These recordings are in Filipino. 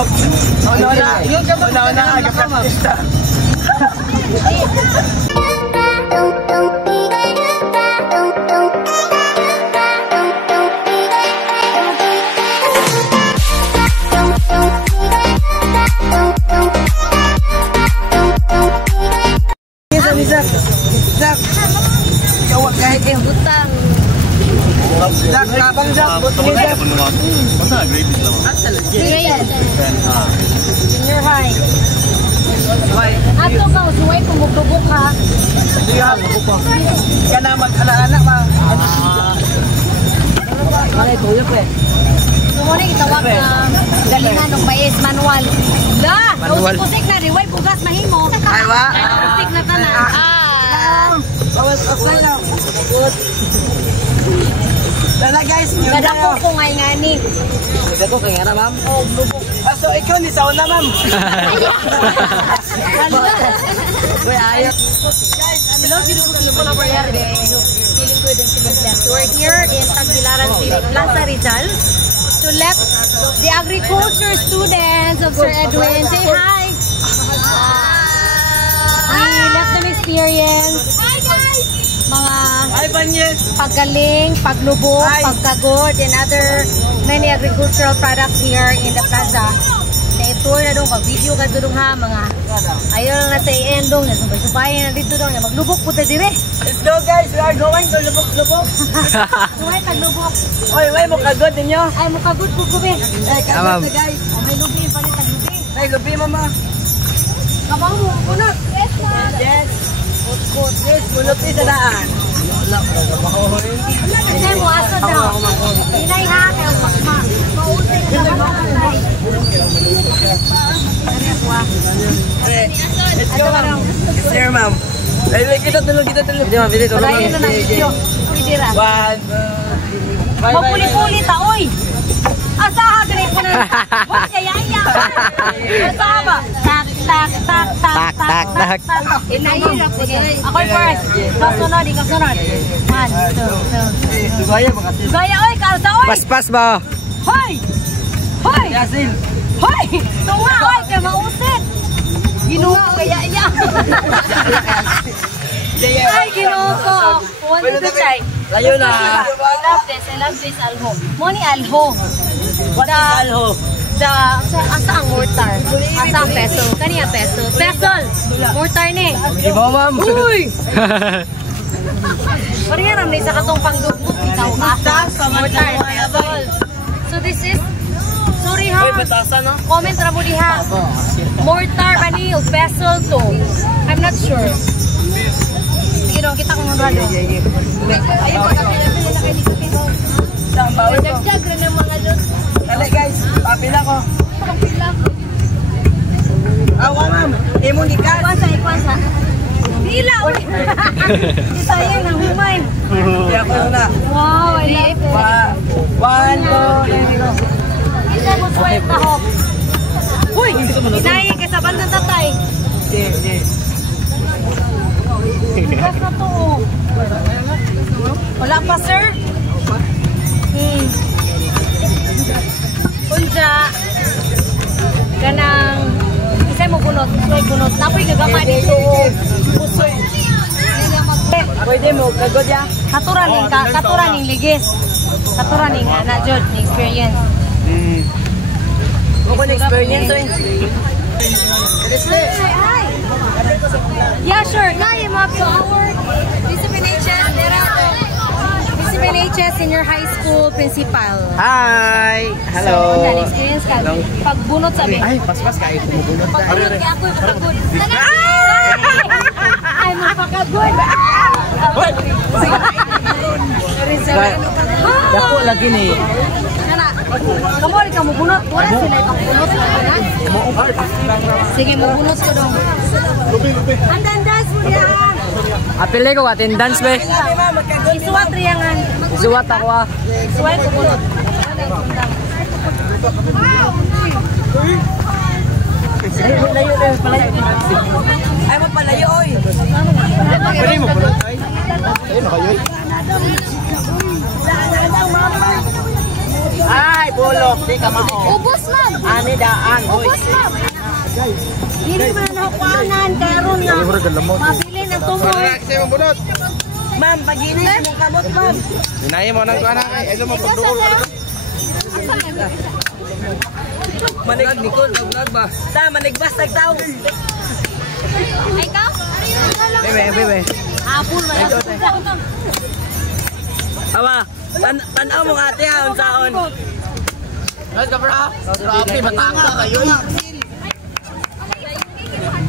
Una-una aga-practice. Zak. Kawag kahit yung butang. Zak, kapang Zak. Basta grade lang. Junior high. Ato ka, usuway kung mugdubok ha. Yan na mag-anak ba? Ay, tuyo pre. So muna itawag na galingan ng pais manual. Da! Pusik na riway bugas mahimo. Ay wa? Pusik na tanan. Bawas asal na. Dala guys, yun na Gadako ko ngay ngani. Gadako kay nga ma'am. Oh, lubok. So ikaw ni sauna ma'am. Uy, ayot. Hello, beautiful people of our area. Feeling good and feeling blessed. So we're here in Tagbilaran City, Plaza Rizal, to let the agriculture students of Sir Edwin say hi. We let them experience mga paggaling, paglubog, pagkagod, and other many agricultural products here in the plaza. Na-tour na doon, pag-video ka doon ha, mga ayaw lang na sa i-endong, nasubay-subayan na dito doon, maglubog po tayo dire. Let's go guys, we are going to lubog-lubog. Suway, taglubog. Oy, way mo kagod ninyo. Ay, mukagod po gabi. Ay, kagod na guys. May lubi, palit ang lubi. Ay, lubi mama. Kabaw mo, punot. Yes, ma. Yes. Put this, punot isa daan. Kasi mo, aso daw. Inay ha, kaya mausik na mamatay. Let's go, ma'am. It's here, ma'am. Ay, kita tulog. Hindi, ma'am. Tulog. Wala yun na ng video. Pwede ra. One, Mapuli-puli ta, oy! Asaha, ganit ko na. Huwag kaya iya. Asaha ba? Tak, tak, tak, tak, tak, tak, tak. Inahirap. Ako'y first. Kasunod, ikasunod. 1, 2, 3. Gaya, oy, kalsa, oy! Paspas ba? Hoy! Hoy! Yasin. Hoy! Tunga, oy, kaya mausit. Ginuko kaya iya. Ay, ginuko ko. One to try. Layo na. I love this alho. Money alho. What is alho? Asa ang mortar? Asa ang peso? Kaniya peso? Pesol! Mortar ni. Di ba, ma'am? Uy! Parang nga ramay sa katong pangdugmok. Ikaw asa. Mortar, pesol. So this is, sorry ha. Uy, batasan no? Comment na mo diha. Mortar ba ni o pesol to? I'm not sure. Sige dong, kita kung mga do. Ayun pa kami na kayo dito kayo. Saan ba? Jag rin ang mga lot. Dali guys, papila ko. Papila ko. Awa ma'am, imong gikas. Ikwasa. Pila! Di sayang ang human. Di ako na. Wow, I love it. 1, 2, 3. Isa mo swipe na hop. Uy! Inayin ka sa bandang tatay. Di. Bigas na to. Wala pa, sir? Kunja. Ganang. Isa mo bunot. Soy bunot. Napoy nagama dito. Puso. Pwede mo, kagod ya? Katuran ning ligis. Katuran ning na jud experience. Mo experience oy. Hi. Yeah, sure. Kaya mo up to our Discipline Senior High School Principal. Hi! Hello! So, experience ka. Pagbunot sabi. Ay, paspas ka. Ay, bumubunot na. Pagbunot ka ako, pakagod. Ay, mapakagod. Dako lagi ni. Kamu ulit ka mabunot. Wala sila ipakbunot. Sige, mabunot ko dong. Andandas mo yan. Apile ko, attendance be. Isuwat riyangan. Isuwat ako ah. Isuwat ko bunot. Layo. Ay, mapalayo oy. Pwede mo bunot ay. Ay, nakayoy. Ay, Ay, bulok, di ka mao. Ubos, ma'am. Ani daan, hoy. Ubos, ma'am. Dili man ako kuanan, karon nga. Mabili na tumoy. Ma'am, pag-inis mong kamot, ma'am. Dinayin mo ng kuana kay ito mo pagdukol. Manig Nicole, vlog ba? Ta, manigbas tagtaw. Ay ka? Bebe. Apple wala. Awa, tanaw mo ate ha, unsaon. Let's go bro. Grabe batanga kayo.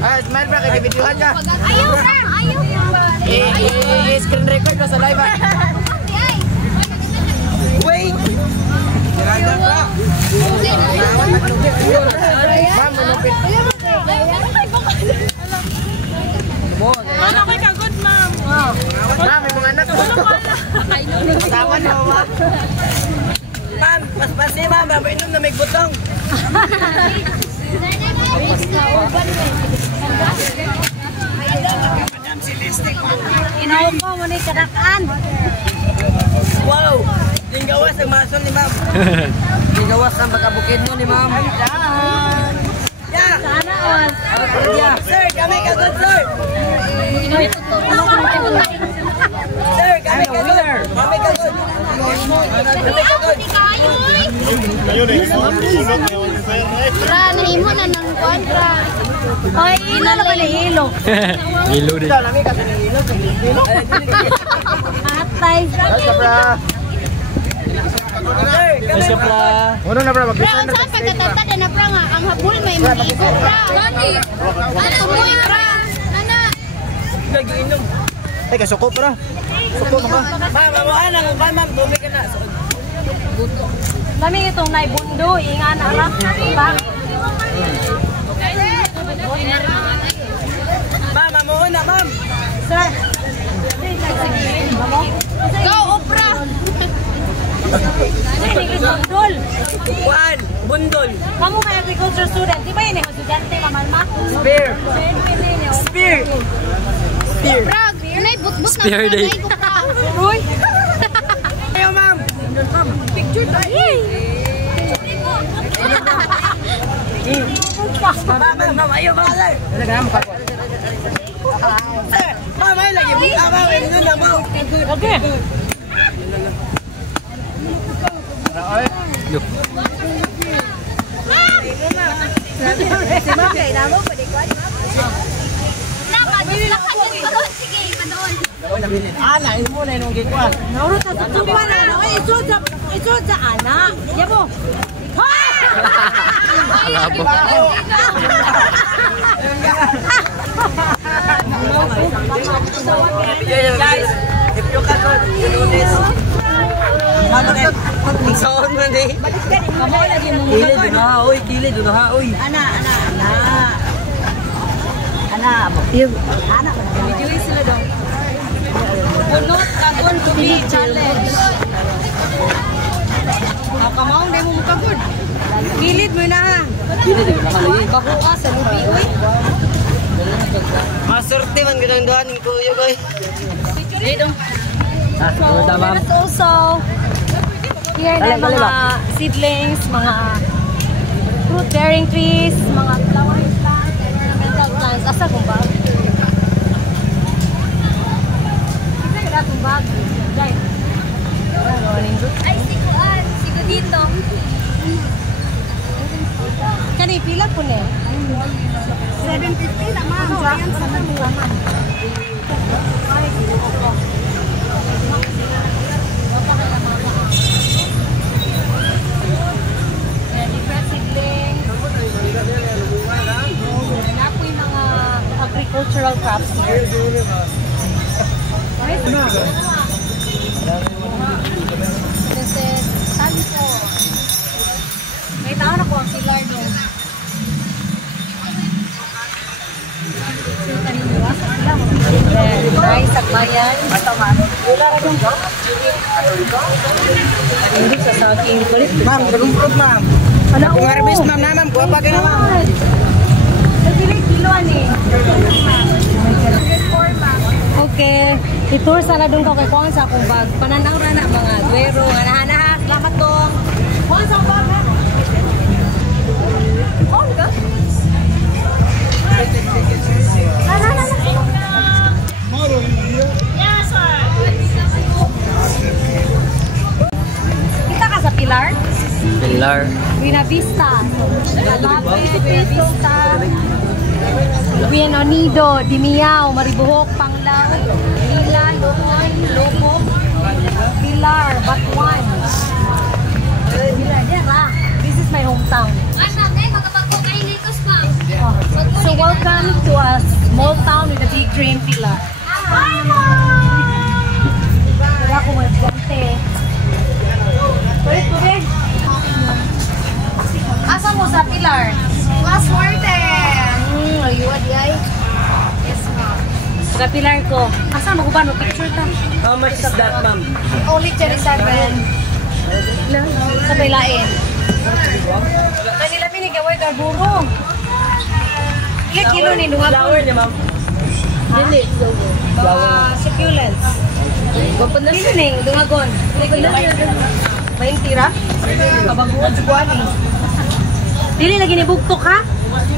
Ay, smile bro, kay videohan ka. Ayaw na, ayaw na. Screen record na sa live ha. Wait. Tirada bro. Ma'am, manupit. Ano kay kagod, ma'am? Ma'am, may mga anak. Tama na, ma'am. Ma'am, paspasi ma'am, inom na may butong. Inaw ko mo ni kadakaan. Wow! Yung gawas ang mason ni ma'am. Yung gawas ang pagkabukid mo ni ma'am. Yeah! Sana all. Yeah. Sir, kami kagod, sir! Sir, kami kagod! Kami kagod! Kami kagod! Ra, nahimo na ng kontra. Hoy, ilo na ba ni ilo? Hilo din. Atay. Sir, kami kagod! Uno na bro, Bra, ang saan pagkatata na bra nga, ang habol may maligo, bra. Gani, ano mo bra? Nana. Nag-inom. Ay, kasuko bro. Suko na ba? Ma'am, mamuhan ang ma'am, bumig ka na. Lami itong naibundo, ingan alam. Ba? Ma'am, mamuhan na ma'am. Sir. Go, opra. Ini bundol. Kuan, bundol. Kamu kay agriculture student, di ba yun yung estudyante mamalma? Spear. Spear. Spear. Bra, nay butbut na. Spear day. Uy. Ayaw ma'am. Picture tayo. Ma'am, ayaw ma'am, sir. Sir, ma'am, ayaw lagi. Ma'am, ayaw na ma'am. Okay. Si Ma'am kay namo pwede ko. Dapat lakan dito. Sige, panoon. Ana, ini mo na yung gikuan. Naurot na tutupan na ano. Ay, isod sa anak. Yabo. Alabo. Guys, if you can do this. Ano na? Ang sound man eh. Kamu lagi mo Kilid doon na ha, oy. Kilid doon na ha, oy. Ana. Ana. Video sila daw. Bunot kagon to be challenge. Kamaong dai mo muka good. Kilid mo na ha. Kilid doon na ha, oy. Bakuha sa lubi oy. Masurti man ganang doon ng kuyo, oy. Dito. Tama. There's also here na mga seedlings, mga fruit-bearing trees, mga flowering plants, ornamental plants. Asa kung ba? Isa ka na kung ba? Jai. Ay, sigo dito. Kani, pila po ne? 750 na ma'am. Giant sa naman. Different seedlings. Na po yung mga agricultural crops here. This is Tanpo. May tao na po ang pilar doon. Rice at bayan. Hindi sa saging kulit. Ma'am, dragong fruit, ma'am. Ano? Kung harvest, ma'am, na, ma'am. Kuha pa kayo, ma'am. Nagpilit kilo ani. Okay. I-tour sana doon ka kay Kuang sa akong bag. Pananaw na mga duwero. Anahan-aha. Salamat dong. Kita ka sa Pilar? Pilar. Buena Vista. Malapit, Buena Vista. Buena Unido, Dimiao, Maribohok, Panglao, Lila, Loon, Lobo, Pilar, Batuan. This is my hometown. So welcome to a small town with a big green Pilar. Wala ko mga gante. Kulit. Asa mo sa Pilar? Last Muerte. Ayun, ay. Yes, ma'am. Sa Pilar ko. Asa mo ko ba? No picture ta? How much is that, ma'am? Only 37. Sa Pailain. Kanila minigaway karburo. Ilan kilo ni Dunga? Flower niya, ma'am. Dili. Succulents. Dili ning Dungagon. May tira? Kabaguan sa kuan eh. Dili lagi ni bugtok ha?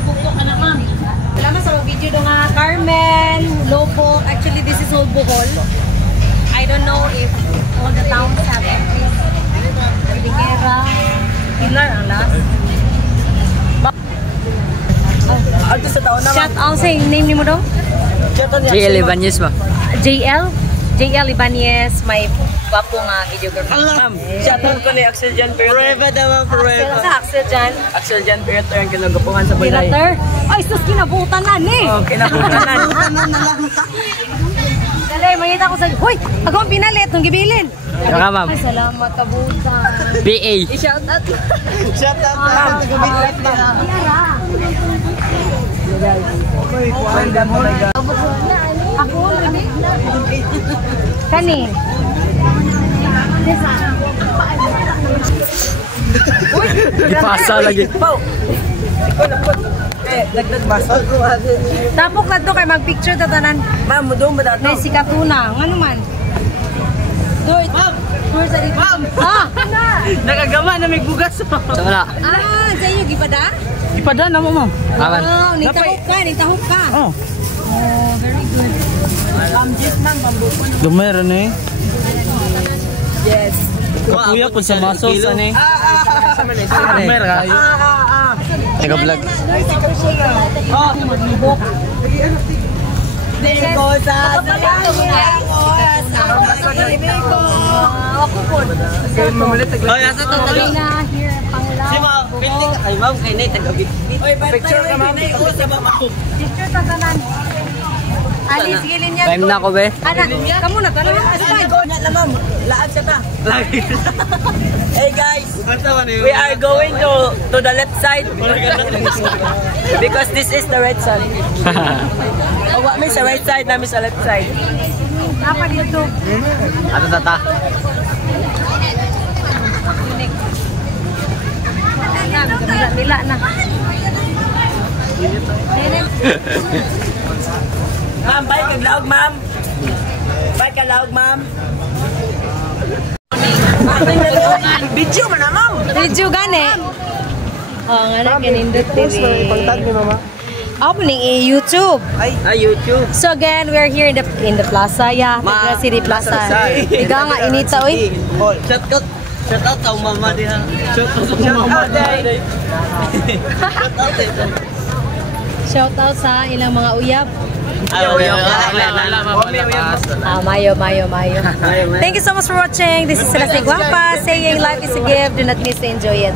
Bugtok ka na ma'am. Salamat sa video do nga Carmen, Lobo. Actually this is all Bohol. I don't know if all the towns have entries. Cordillera, Pilar ang last. Ato sa taon na, ma'am. Shout out sa name ni mo daw? JL Ibanez ba? JL Ibanez, may gwapo nga videographer. Ma'am, shoutout ko ni Axel Jan Perot. Forever daw, ma'am, forever. Sa Axel dyan. Axel Jan Perot yung kinagapuhan sa balay. Pinater. Ay, sus, kinabutan na ni. Oh, kinabutanan. Dali, makita ko sa... Hoy, ako ang pinalit, nung gibilin. Saka ma'am. Ay, salamat, kabutan. BA. I-shoutout. Shoutout, ma'am. Ako, kani. Ipasa lagi. Dagdag baso. Tapok na to kay mag-picture tatanan. Ma'am, mudong ba dato? May sikatuna. Nga naman. Do it. Tour sa dito. Ah! Nakagama na may bugas. Sa wala. Ah, sa inyo, gipada? Ipada na mo, ma'am. Aman. Oh, nitahok ka. Oh. Oh, very good. Lumer na eh. Yes. Kapuya po sa masos ano eh. Lumer ka. Teka vlog. Maglubok. Dito sa Ako po. Oh, nasa to talo. Na here, Panglao. Si ma'am, building ay ma'am kay nay taga-bit. Picture ka ma'am. Picture tatanan. Ali, sige linya. Time na ako be. Ana, kamu na tanong mo sa Go na lang ma'am. Laag sa ta. Hey guys, we are going to the left side because this is the right side. Wa mi sa right side, nami sa left side. Apa dito? Ato tata. Bila na. Ma'am, bye kag laog ma'am. Bye kag laog ma'am. Video man na ma'am. Video gani. Oh, nga na kanindot TV. Pagtag ni mama. Ako ning YouTube. Ay, YouTube. So again, we're here in the plaza, yeah, the City Plaza. Ika nga inita oy. Shout out sa mama din. Shout out day. Shout out sa ilang mga uyab. Mayo. Thank you so much for watching. This is Celeste Guapa saying life is a gift. Do not miss to enjoy it.